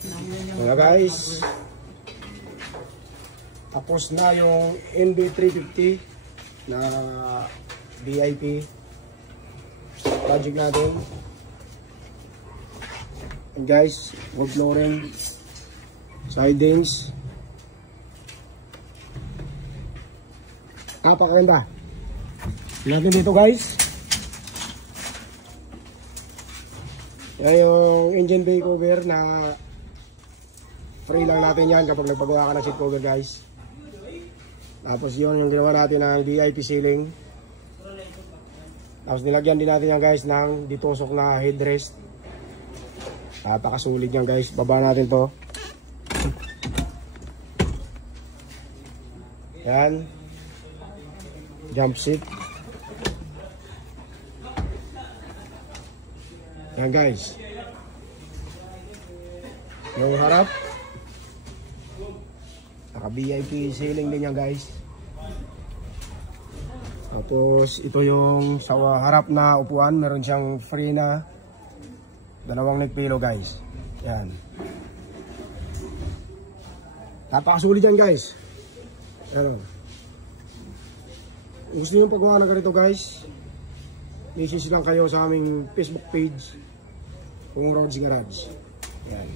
Mga guys, tapos na yung NB350 na VIP project natin. And guys, wood flooring, sidings, napakaganda. Natin dito guys, yan yung engine bay cover na free lang natin yan kapag nagpagawa ka ng seat cover guys. Tapos yun yung ginawa natin ng VIP ceiling. Tapos nilagyan din natin yan guys ng ditusok na headrest. Napakasulit yan guys. Baba natin to. Yan. Jump seat. Yan guys. Yung harap. Naka VIP ceiling din yan guys. Tapos ito yung sa harap na upuan. Meron siyang free na dalawang neck pillow guys. Yan. Napakasulit yan guys. Yan. Gusto nyo paggawa na ganito guys, message lang kayo sa aming Facebook page, Pong Rods Garage. Yan.